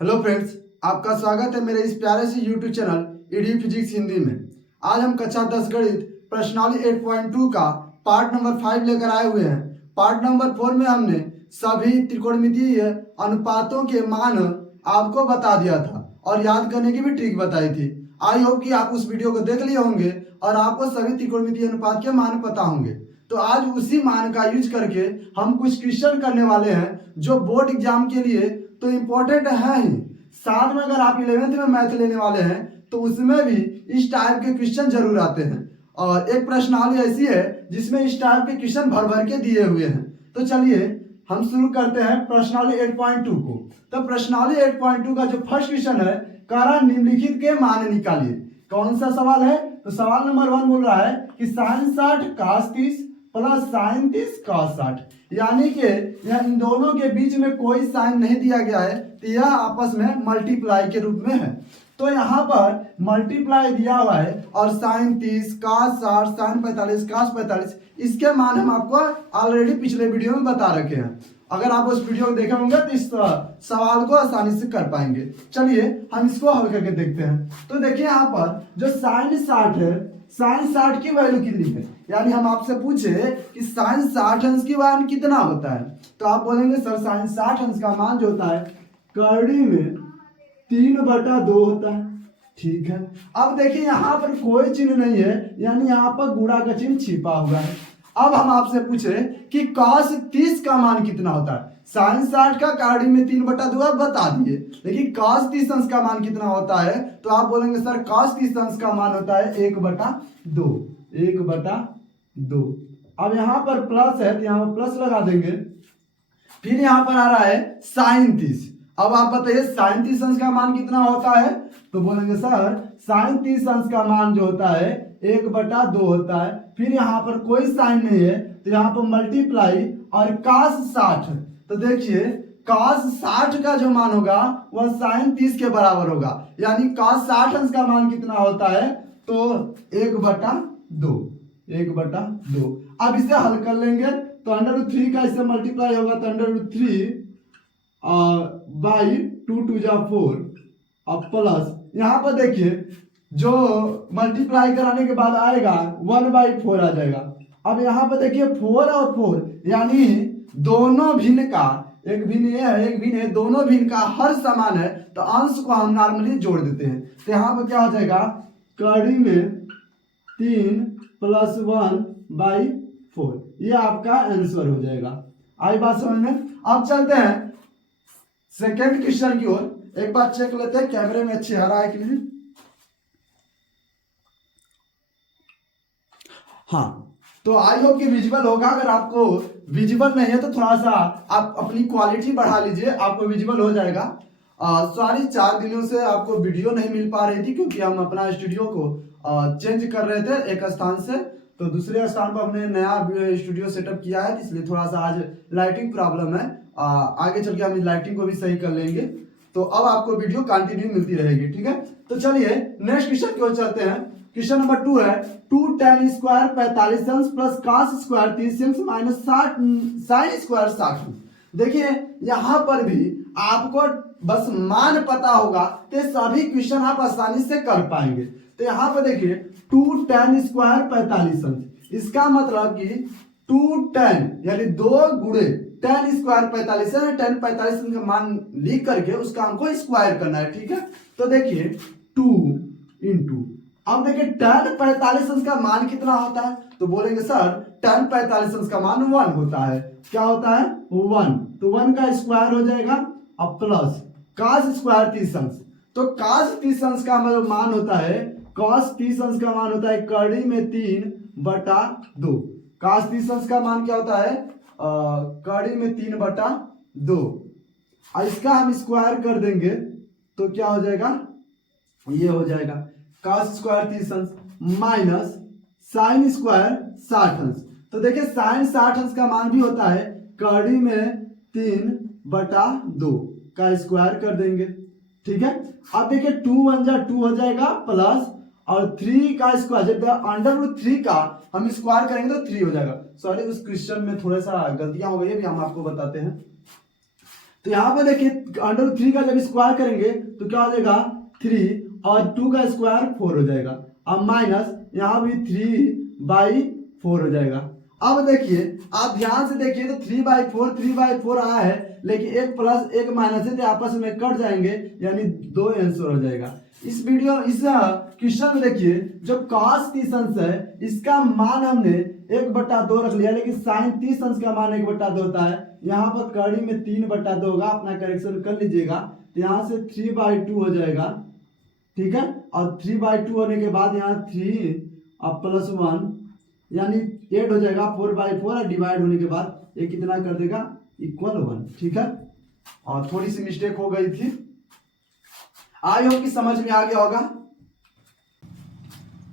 Hello friends, आपका स्वागत है मेरे इस प्यारे से YouTube channel ED physics Hindi में। आज हम कक्षा 10 गणित प्रश्नावली 8.2 का पार्ट नंबर 5 लेकर आए हुए हैं। पार्ट नंबर 4 में हमने सभी त्रिकोणमितीय अनुपातों के मान आपको बता दिया था और याद करने की भी ट्रिक बताई थी। आई होप कि आप उस वीडियो को देख लिए होंगे और आपको सभी त्रिकोणमितीय अनुपात के मान पता होंगे। तो आज उसी मान का यूज करके हम कुछ क्वेश्चन करने वाले हैं जो बोर्ड एग्जाम के लिए तो इम्पोर्टेंट है ही, साथ में अगर आप 11th में मैथ लेने वाले हैं तो उसमें भी इस टाइप के क्वेश्चन जरूर आते हैं। और एक प्रश्नावली ऐसी है जिसमें इस टाइप के क्वेश्चन भर भर के दिए हुए हैं। तो चलिए हम शुरू करते हैं प्रश्नावली 8.2 को। तो प्रश्नावली 8.2 का जो फर्स्ट क्वेश्चन है, कह रहा निम्नलिखित के मान निकालिए। कौन सा सवाल है? तो सवाल नंबर 1 बोल रहा है कि sin 60 cos 30 plus sin 30 cos 60, यानी कि इन दोनों के बीच में कोई साइन नहीं दिया गया है, तो यह आपस में मल्टीप्लाई के रूप में है। तो यहाँ पर मल्टीप्लाई दिया हुआ है और sin 30 cos 60 sin 45 cos 45 इसके मान हम आपको ऑलरेडी पिछले वीडियो में बता रखे हैं। अगर आप उस वीडियो को देखे होंगे तो इस सवाल को आसानी से कर पाएंगे। चलिए हम इसको हल करके देखते हैं। तो देखिए यहाँ पर जो sin 60 है, sin 60 की वैल्यू कितनी है, यानी हम आपसे पूछे कि sin 60 अंश की मान कितना होता है, तो आप बोलेंगे सर sin 60 अंश का मान जो होता है करड़ी में 3/2 होता है। ठीक है, अब देखिए यहाँ पर कोई चिन्ह नहीं है, यानी यहाँ पर गुणा का चिन्ह छिपा हुआ है। अब हम आपसे पूछे कि cos 30 का मान कितना होता है। sin 60 का करड़ी में 3/2 आप बता दिए, लेकिन cos 30 अंश का मान कितना होता है, तो आप बोलेंगे सर cos 30 अंश का मान होता है 1/2। 1/2। अब यहाँ पर प्लस है तो यहाँ पर प्लस लगा देंगे। फिर यहाँ पर आ रहा है sin 30। अब आप बताइए sin 30 अंश का मान कितना होता है, तो बोलेंगे सर sin 30 अंश का मान जो होता है 1/2 होता है। फिर यहाँ पर कोई साइन नहीं है तो यहाँ पर मल्टीप्लाई और cos 60, तो देखिए cos 60 का जो मान होगा वह sin 30 के बराबर होगा, यानी cos 60 अंश का मान कितना होता है, तो 1/2। 1/2। अब इसे हल कर लेंगे तो √3 का इससे मल्टीप्लाई होगा तो √3 बाई 2 2 जा 4 और प्लस यहाँ पर देखिए जो मल्टीप्लाई कराने के बाद आएगा 1/4 आ जाएगा। अब यहाँ पर देखिए 4 और 4 यानी दोनों भिन्न का, एक भिन्न ये है एक भिन्न है, दोनों भिन्न का हर समान है, तो अंश को हम नॉर्मली जोड़ देते हैं। तो यहाँ पर क्या हो जाएगा, कड़ी में 3 + 1/4, ये आपका आंसर हो जाएगा। आई बात समझ में? अब चलते हैं सेकेंड क्वेश्चन की ओर। एक बार चेक लेते हैं कैमरे में अच्छे आ रहा है कि नहीं। हाँ, तो आई होप कि विजुअल होगा। अगर आपको विजुअल नहीं है तो थोड़ा सा आप अपनी क्वालिटी बढ़ा लीजिए, आपको विजुअल हो जाएगा। सॉरी 4 दिनों से आपको वीडियो नहीं मिल पा रही थी क्योंकि हम अपना स्टूडियो को चेंज कर रहे थे एक स्थान से, तो दूसरे स्थान पर हमने नया स्टूडियो सेटअप किया है, इसलिए थोड़ा सा आज लाइटिंग प्रॉब्लम है। आगे चल के हम इस लाइटिंग को भी सही कर लेंगे, तो अब आपको वीडियो कंटिन्यू मिलती रहेगी। ठीक है, तो चलिए नेक्स्ट क्वेश्चन की ओर चलते हैं। क्वेश्चन नंबर 2 है 2 tan स्क्वायर 45 अंश प्लस cos स्क्वायर 30 अंश माइनस sin स्क्वायर 60। देखिए यहाँ पर भी आपको बस मान पता होगा तो सभी क्वेश्चन आप आसानी से कर पाएंगे। तो यहाँ पर देखिए 2 tan स्क्वायर 45 अंश, इसका मतलब कि 2 tan यानी 2 गुणे tan स्क्वायर 45 है, tan 45 का मान लिख करके उसका हमको स्क्वायर करना है। ठीक है, तो देखिए 2 इंटू, अब देखिए tan 45 अंश का मान कितना होता है, तो बोलेंगे सर tan 45 अंश का मान 1 होता है। क्या होता है? 1, तो 1 का स्क्वायर हो जाएगा अब प्लस cos स्क्वायर 30 अंश, तो cos 30 अंश का मान होता है, cos 30 अंश का मान होता है कड़ी में 3/2। cos 30 अंश का मान क्या होता है, कड़ी में 3/2, और इसका हम स्क्वायर कर देंगे तो क्या हो जाएगा, ये हो जाएगा cos स्क्वायर 30 अंश माइनस sin स्क्वायर 60 अंश। तो देखिए sin 60 अंश का मान भी होता है कड़ी में 3/2 का स्क्वायर कर देंगे। ठीक है, अब देखिए 2 1 जा 2 हो जाएगा प्लस और 3 का स्क्वायर, जब √3 का हम स्क्वायर करेंगे तो 3 हो जाएगा। सॉरी उस क्वेश्चन में थोड़ा सा गलतियां हो गई है, भी हम आपको बताते हैं। तो यहाँ पे देखिए √3 का जब स्क्वायर करेंगे तो क्या हो जाएगा 3 और 2 का स्क्वायर 4 हो जाएगा। अब माइनस यहाँ भी 3/4 हो जाएगा। अब देखिए आप ध्यान से देखिए तो 3/4 आया है, लेकिन एक प्लस एक माइनस है तो आपस में कट जाएंगे, यानी 2 आंसर हो जाएगा। इस क्वेश्चन में देखिए जो cos 30 अंश है इसका मान हमने 1/2 रख लिया, लेकिन sin 30 अंश का मान 1/2 होता है। यहाँ पर कड़ी में 3/2 होगा, अपना करेक्शन कर लीजिएगा। तो यहाँ से 3/2 हो जाएगा, ठीक है। और 3/2 होने के बाद यहाँ 3 और +1 यानी 8 हो जाएगा। 4/4 और डिवाइड होने के बाद ये कितना कर देगा =1, ठीक है। और थोड़ी सी मिस्टेक हो गई थी, आई होप कि समझ में आ गया होगा,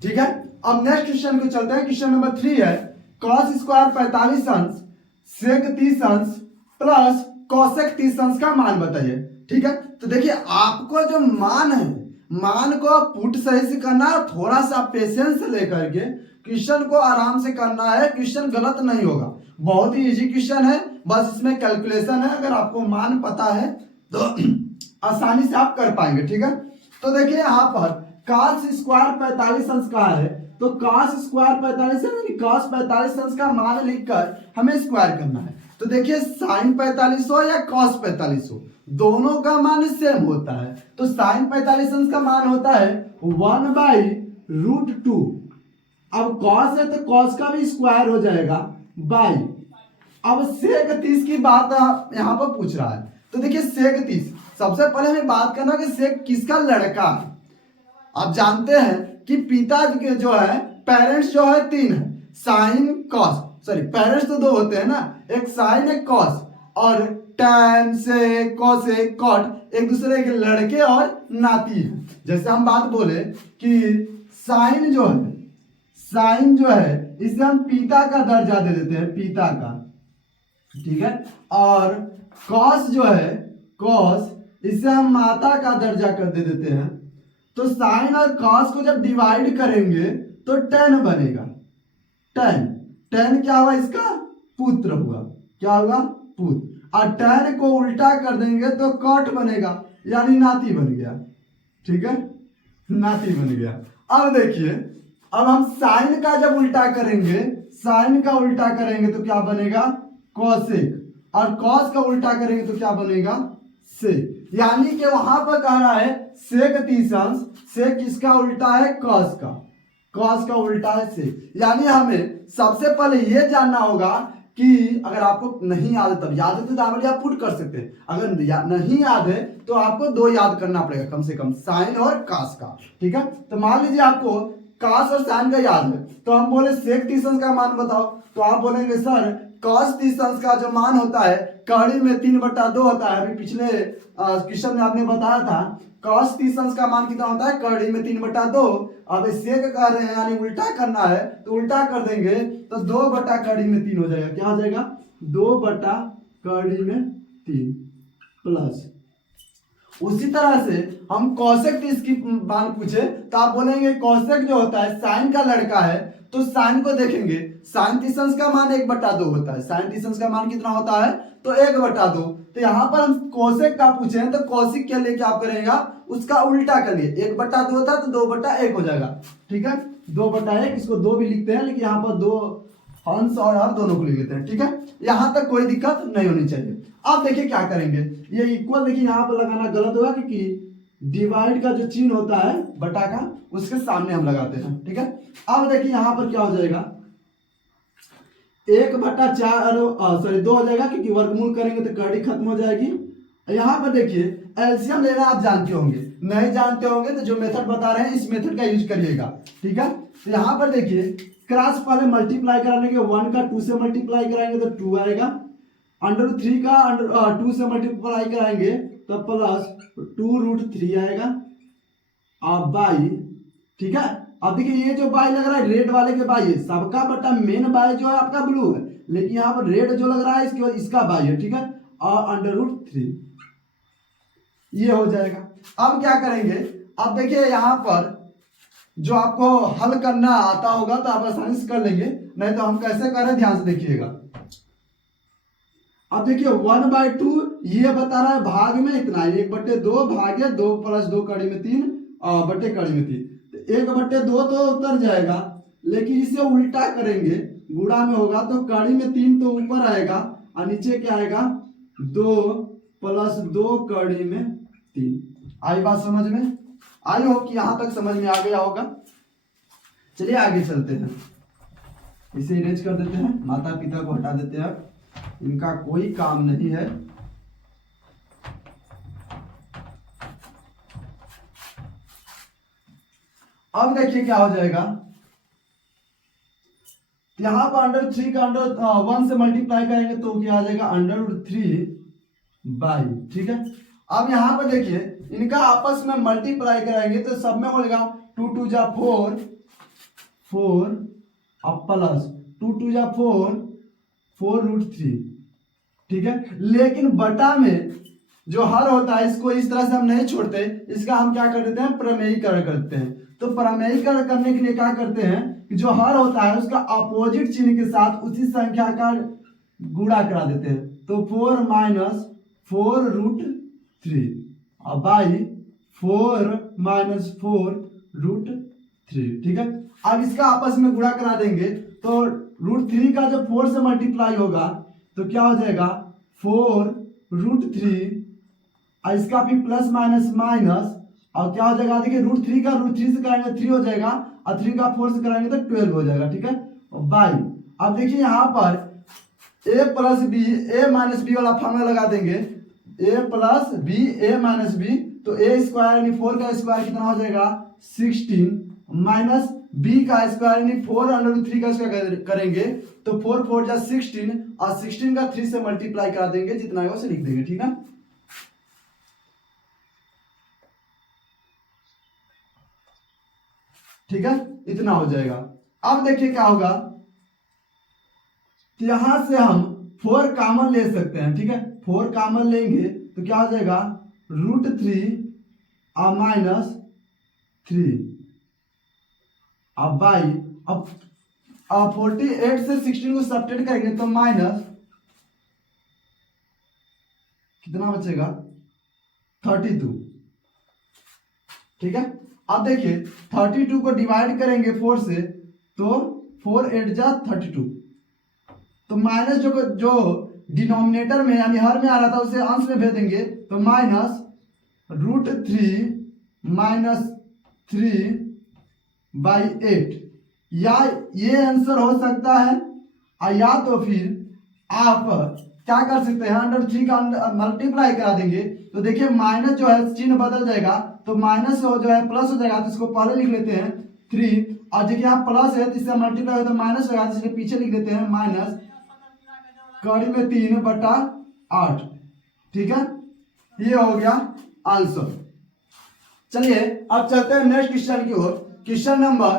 ठीक है। अब नेक्स्ट क्वेश्चन को चलते हैं। क्वेश्चन नंबर 3 है cos स्क्वायर 45 अंश sec 30 अंश प्लस cosec 30 अंश का मान बताइए, ठीक है। तो देखिए आपको जो मान है, मान को पुट सही से करना है, थोड़ा सा पेशेंस लेकर के क्वेश्चन को आराम से करना है, क्वेश्चन गलत नहीं होगा। बहुत ही इजी क्वेश्चन है, बस इसमें कैलकुलेशन है, अगर आपको मान पता है तो आसानी से आप कर पाएंगे, ठीक है। तो देखिए यहाँ पर cos स्क्वायर 45 अंश का है, तो cos स्क्वायर 45 है, cos 45 अंश का मान लिखकर हमें स्क्वायर करना है। तो देखिए sin 45 हो या cos 45 हो, दोनों का मान सेम होता है। तो sin 45 अंश का मान होता है 1/√2। अब cos है तो cos का भी स्क्वायर हो जाएगा बाई। अब sec 30 की बात यहाँ पर पूछ रहा है, तो देखिए sec 30, सबसे पहले हमें बात करना कि sec किसका लड़का है। आप जानते हैं कि पिता जो है, पेरेंट्स जो है 3 है, साइन कॉस, सॉरी पेरेंट्स तो 2 होते हैं ना, एक साइन एक कॉस, और tan से कॉस से कॉट एक दूसरे के लड़के और नाती है। जैसे हम बात बोले कि साइन जो है इसे हम पिता का दर्जा दे देते हैं, पिता का, ठीक है। और कॉस जो है, कॉस इसे हम माता का दर्जा कर दे देते हैं। तो साइन और कॉस को जब डिवाइड करेंगे तो tan बनेगा। tan क्या हुआ, इसका पुत्र हुआ, क्या हुआ, पुत्र। और tan को उल्टा कर देंगे तो कॉट बनेगा, यानी नाती बन गया, ठीक है, नाती बन गया। अब देखिए, अब हम साइन का जब उल्टा करेंगे, साइन का उल्टा करेंगे तो क्या बनेगा कोसेक, और कॉस का उल्टा करेंगे तो क्या बनेगा सेक। यानी कि वहां पर कह रहा है सेक 30 अंश, सेक किसका उल्टा है, कॉस का, कॉस का उल्टा है सेक। यानी हमें सबसे पहले यह जानना होगा कि अगर आपको नहीं याद है, तब याद है तो आप पुट कर सकते हैं, अगर नहीं याद है तो आपको 2 याद करना पड़ेगा कम से कम, साइन और कॉस का, ठीक है। तो मान लीजिए आपको कॉस और साइन का याद है, तो हम बोले सेक 30 अंश का मान बताओ, तो आप बोलेंगे सर cos 30 अंश का जो मान होता है कड़ी में 3/2 होता है। अभी पिछले क्वेश्चन में आपने बताया था cos 30 अंश का मान कितना होता है, कड़ी में 3/2। अब सेक कर रहे हैं यानी उल्टा करना है, तो उल्टा कर देंगे तो 2/कड़ी में 3 हो जाएगा। क्या हो जाएगा, 2/कड़ी में 3 प्लस। उसी तरह से हम कॉसेक 30 की मान पूछे तो आप बोलेंगे कॉसेक जो होता है साइन का लड़का है, तो साइन को देखेंगे, साइन 30 अंश का मान 1/2 होता है, साइन 30 अंश का मान कितना होता है, तो 1/2। तो यहाँ पर हम कोसेक का पूछे हैं, तो कोसेक के लिए क्या करेगा, उसका उल्टा करिए, 1/2 था तो 2/1 हो जाएगा, ठीक है, 2/1। इसको 2 भी लिखते हैं, लेकिन यहाँ पर 2 अंश और हर दोनों को लिख लेते हैं, ठीक है। यहां तक कोई दिक्कत नहीं होनी चाहिए। अब देखिए क्या करेंगे, ये इक्वल देखिए यहाँ पर लगाना गलत होगा, क्योंकि डिवाइड का जो चिन्ह होता है बटा का, उसके सामने हम लगाते हैं, ठीक है। अब देखिए यहाँ पर क्या हो जाएगा, 1/4 सॉरी 2 हो जाएगा, क्योंकि वर्गमूल करेंगे तो कड़ी खत्म हो जाएगी। यहाँ पर देखिए एलसीएम लेना आप जानते होंगे, नहीं जानते होंगे तो जो मेथड बता रहे हैं इस मेथड का यूज करिएगा, ठीक है। तो यहाँ पर देखिए क्रॉस पहले मल्टीप्लाई कराने के 1 का 2 से मल्टीप्लाई कराएंगे तो 2 आएगा, √3 का 2 से मल्टीप्लाई कराएंगे तो प्लस 2√3 आएगा, अब बाई, ठीक है। अब देखिए ये जो बाई लग रहा है रेड वाले के बाई है, सबका बटा मेन बाई जो है आपका ब्लू है, लेकिन यहाँ पर रेड जो लग रहा है इसके इसका बाई है, ठीक है, और √3 ये हो जाएगा। अब क्या करेंगे, अब देखिए यहाँ पर जो आपको हल करना आता होगा तो आप आसानी से कर लेंगे, नहीं तो हम कैसे करें ध्यान से देखिएगा। अब देखिए 1/2 ये बता रहा है भाग में इतना, 1/2 भागे 2 + 2 कड़ी में 3 बटे कड़ी में 3, तो 1/2 तो उतर जाएगा, लेकिन इसे उल्टा करेंगे, गुणा में होगा तो कड़ी में 3 तो ऊपर आएगा और नीचे क्या आएगा 2 + 2 कड़ी में 3। आई बात समझ में? आई हो कि यहां तक समझ में आ गया होगा। चलिए आगे चलते हैं, इसे इरेज कर देते हैं, माता पिता को हटा देते हैं, इनका कोई काम नहीं है। अब देखिए क्या हो जाएगा, यहां पर √3 का √1 से मल्टीप्लाई करेंगे तो क्या आ जाएगा √3/, ठीक है। अब यहां पर देखिए इनका आपस में मल्टीप्लाई कराएंगे तो सब में हो जाएगा 2 × 2 = 4, 4 अब प्लस 2 × 2 = 4, 4√3, ठीक है। लेकिन बटा में जो हर होता है इसको इस तरह से हम नहीं छोड़ते, इसका हम क्या कर देते हैं प्रमेयीकरण करते हैं। तो प्रमेयीकरण करने के लिए क्या करते हैं कि जो हर होता है उसका अपोजिट चिन्ह के साथ उसी संख्या का गुणा करा देते हैं। तो 4 - 4√3 और बाई 4 - 4√3, ठीक है। अब इसका आपस में गुणा करा देंगे तो √3 का जब 4 से मल्टीप्लाई होगा तो क्या हो जाएगा 4√3, और इसका भी प्लस माइनस माइनस, और क्या हो जाएगा देखिए √3 का √3 से कराएंगे 3 हो जाएगा, और 3 का 4 से कराएंगे तो 12 हो जाएगा, ठीक है। और बाई अब देखिए यहाँ पर a + b a - b वाला फॉर्मूला लगा देंगे, a + b a - b, तो a² यानी 4 का स्क्वायर कितना हो जाएगा 16 माइनस b का स्क्वायर यानी 4√3 का स्क्वायर करेंगे तो 4 4 जा 16, और 16 का 3 से मल्टीप्लाई करा देंगे, जितना है उसे लिख देंगे, ठीक है। ठीक है, इतना हो जाएगा। अब देखिए क्या होगा, तो यहां से हम 4 कॉमन ले सकते हैं, ठीक है। 4 कॉमन लेंगे तो क्या हो जाएगा √3 और -3 अब बाई, अब 48 से 16 को सब्ट्रैक्ट करेंगे तो माइनस कितना बचेगा 32, ठीक है। अब देखिए 32 को डिवाइड करेंगे 4 से तो 4 8 जा 32, तो माइनस जो डिनोमिनेटर में यानी हर में आ रहा था उसे अंश में भेज देंगे तो -√3 - 3/8, या ये आंसर हो सकता है, या तो फिर आप क्या कर सकते हैं √3 का मल्टीप्लाई करा देंगे तो देखिए माइनस जो है चिन्ह बदल जाएगा, तो माइनस जो है प्लस हो जाएगा, तो इसको पहले लिख लेते हैं 3, और देखिए यहाँ प्लस है तो इससे मल्टीप्लाई हो तो माइनस होगा, तो इसलिए पीछे लिख देते हैं माइनस कड़ी में 3/8, ठीक है। ये हो गया आंसर। चलिए अब चलते हैं नेक्स्ट क्वेश्चन की ओर। क्वेश्चन नंबर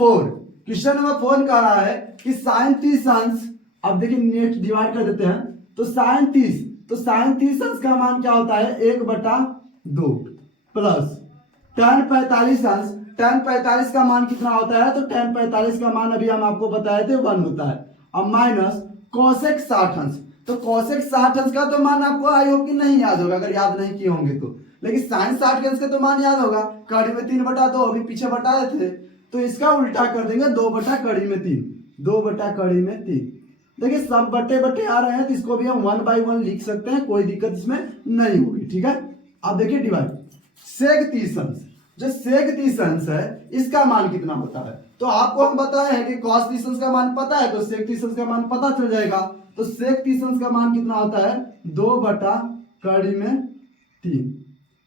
4, क्वेश्चन नंबर 4 कह रहा है कि sin 30 अंश, अब देखिए नेक्स्ट डिवाइड कर देते हैं, तो sin 30 अंश का मान क्या होता है 1/2 प्लस tan 45 अंश, tan 45 का मान कितना होता है, तो tan 45 का मान अभी हम आपको बताए थे 1 होता है, अब माइनस cosec 60 अंश, तो cosec 60 अंश का तो मान आपको आई होप कि नहीं याद होगा, अगर याद नहीं किए होंगे तो, लेकिन sin 60 अंश का तो मान याद होगा, कड़ी में 3/2 अभी पीछे बताए थे, तो इसका उल्टा कर देंगे 2/कड़ी में 3, 2/कड़ी में 3। देखिए सब बटे बटे आ रहे हैं तो इसको भी हम 1/1 लिख सकते हैं, कोई दिक्कत इसमें नहीं होगी, ठीक है। अब देखिए डिवाइड sec 30 अंश, जो sec 30 अंश है इसका मान कितना होता है, तो आपको हम बताए हैं कि cos 30 अंश का मान पता है तो sec 30 अंश का मान पता चल जाएगा, तो sec 30 अंश का मान कितना होता है 2/कड़ी में 3,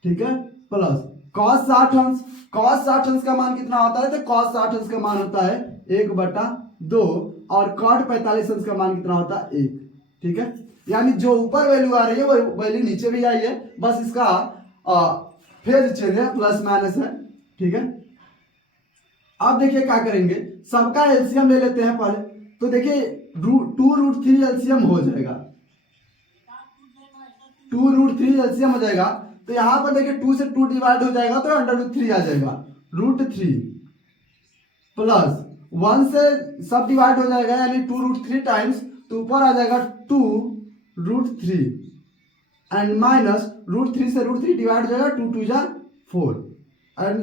ठीक है, प्लस cos 60 अंश, cos 60 अंश का मान कितना होता है, तो cos 60 अंश का मान होता है 1/2, और cot 45 अंश का मान कितना होता है 1, ठीक है। यानी जो ऊपर वैल्यू आ रही है वो वैल्यू नीचे भी आई है, बस इसका फेज चेंज है, प्लस माइनस है, ठीक है। अब देखिए क्या करेंगे, सबका एलसीएम ले लेते हैं पहले, तो देखिए 2√3 एलसीएम हो जाएगा, 2√3 एलसीएम हो जाएगा, तो यहां पर देखिए 2 से 2 डिवाइड हो जाएगा तो √3 आ जाएगा, √3 प्लस 1 से सब डिवाइड हो जाएगा यानी 2√3 टाइम्स, तो ऊपर आ जाएगा 2 √3 एंड माइनस √3 से √3 डिवाइड हो जाएगा, 2 2 जा 4 एंड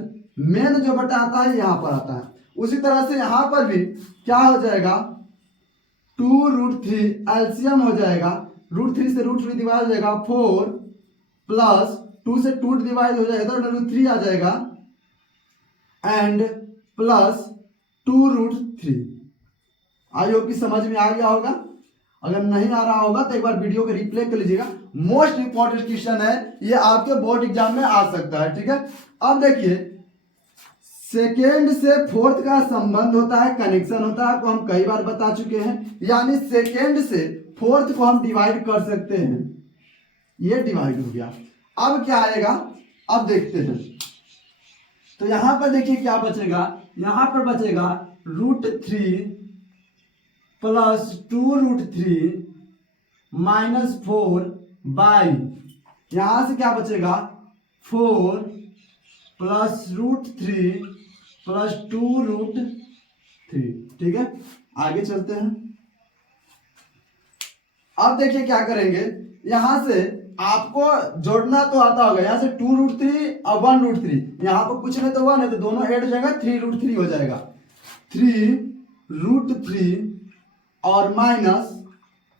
मेन जो बटा आता है यहाँ पर आता है। उसी तरह से यहाँ पर भी क्या हो जाएगा, 2√3 एलसीएम हो जाएगा, √3 से √3 डिवाइड हो जाएगा 4 प्लस 2 से 2 डिवाइड हो जाएगा तो √3 आ जाएगा एंड प्लस 2√3। आई होप कि समझ में आ गया होगा। अगर नहीं आ रहा होगा तो एक बार वीडियो को रिप्ले कर लीजिएगा। मोस्ट इंपॉर्टेंट क्वेश्चन है ये, आपके बोर्ड एग्जाम में आ सकता है। ठीक है, अब देखिए सेकेंड से फोर्थ का संबंध होता है, कनेक्शन होता है, को हम कई बार बता चुके हैं। यानी सेकेंड से फोर्थ को हम डिवाइड कर सकते हैं, ये डिवाइड हो गया। अब क्या आएगा, अब देखते हैं। तो यहां पर देखिए क्या बचेगा, यहां पर बचेगा √3 प्लस 2√3 माइनस 4 बाई, यहां से क्या बचेगा 4 प्लस √3 प्लस 2√3। ठीक है, आगे चलते हैं। अब देखिए क्या करेंगे, यहां से आपको जोड़ना तो आता होगा, यहां से 2√3 और 1√3, यहां पर कुछ नहीं तो 1 है तो दोनों ऐड हो जाएगा, 3√3 हो जाएगा, 3√3 और माइनस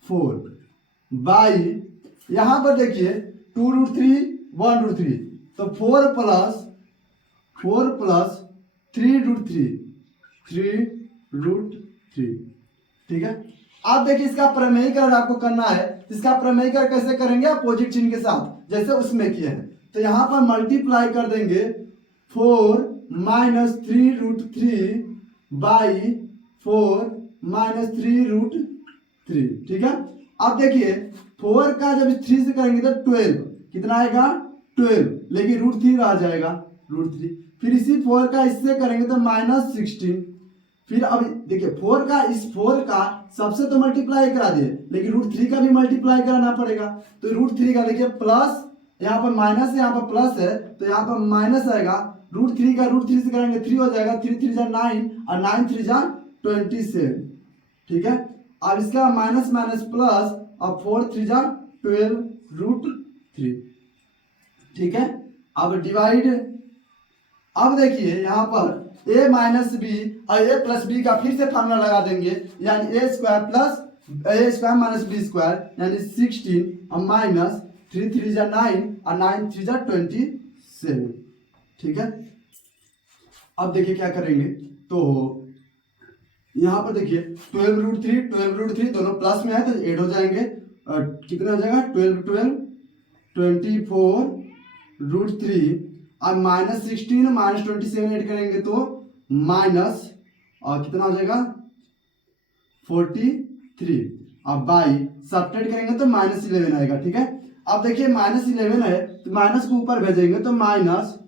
4 बाई, यहां पर देखिए 2√3 1√3 तो 4 प्लस 3√3 3√3। ठीक है, आप देखिए इसका प्रमेयीकरण आपको करना है। इसका प्रमेयीकरण कैसे करेंगे, अपोजिट चिन्ह के साथ, जैसे उसमें किए हैं। तो यहां पर मल्टीप्लाई कर देंगे 4 माइनस 3√3 बाई 4 माइनस 3√3। ठीक है, अब देखिए 4 का जब 3 से करेंगे तो 12, कितना आएगा 12, लेकिन √3 आ जाएगा √3। फिर इसी 4 का इससे करेंगे तो माइनस 16। फिर अब देखिए 4 का इस 4 का सबसे तो मल्टीप्लाई करा दिए, लेकिन √3 का भी मल्टीप्लाई कराना पड़ेगा। तो √3 का देखिए प्लस, यहाँ पर माइनस है, यहाँ पर प्लस है, तो यहाँ पर माइनस आएगा। √3 का √3 से करेंगे 3 हो जाएगा, 3 3 जा 9 और 9 3 जा 27। ठीक है, अब इसका माइनस माइनस प्लस और 4 3 जा 12√3। ठीक है, अब डिवाइड, अब देखिए यहाँ पर a माइनस बी और a प्लस बी का फिर से फार्मूला लगा देंगे, यानी a square plus a square minus B square, यानी 16 और माइनस 3 3 जा 9 और 9 3 जा 27। ठीक है, अब देखिए क्या करेंगे, तो यहाँ पर देखिए 12√3 दोनों प्लस में है तो ऐड हो जाएंगे, कितना हो जाएगा 12 12 24√3 और माइनस 16 माइनस 27 ऐड करेंगे तो माइनस और कितना हो जाएगा 43 और बाई सब्ट्रैक्ट करेंगे तो माइनस 11 आएगा। ठीक है, अब देखिए माइनस 11 है तो माइनस को ऊपर भेजेंगे तो माइनस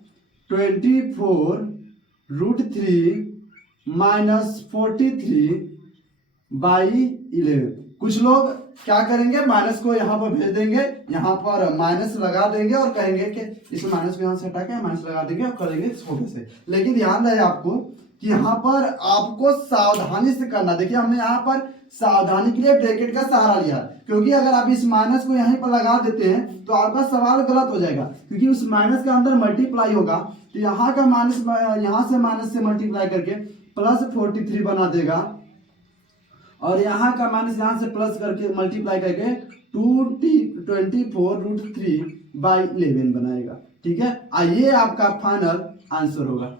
24√3 माइनस 43 बाई 11। कुछ लोग क्या करेंगे, माइनस को यहाँ पर भेज देंगे, यहाँ पर माइनस लगा देंगे और कहेंगे कि इस माइनस को यहाँ से हटा के माइनस लगा देंगे और करेंगे छोटे से। लेकिन ध्यान रहे आपको कि यहाँ पर आपको सावधानी से करना। देखिए हमने यहाँ पर सावधानी के लिए ब्रैकेट का सहारा लिया, क्योंकि अगर आप इस माइनस को यहीं पर लगा देते हैं तो आपका सवाल गलत हो जाएगा, क्योंकि उस माइनस के अंदर मल्टीप्लाई होगा तो यहाँ का माइनस यहाँ से माइनस से मल्टीप्लाई करके प्लस 43 बना देगा और यहाँ का माइनस यहाँ से प्लस करके मल्टीप्लाई करके 24√3 बाई 11 बनाएगा। ठीक है, ये आपका फाइनल आंसर होगा।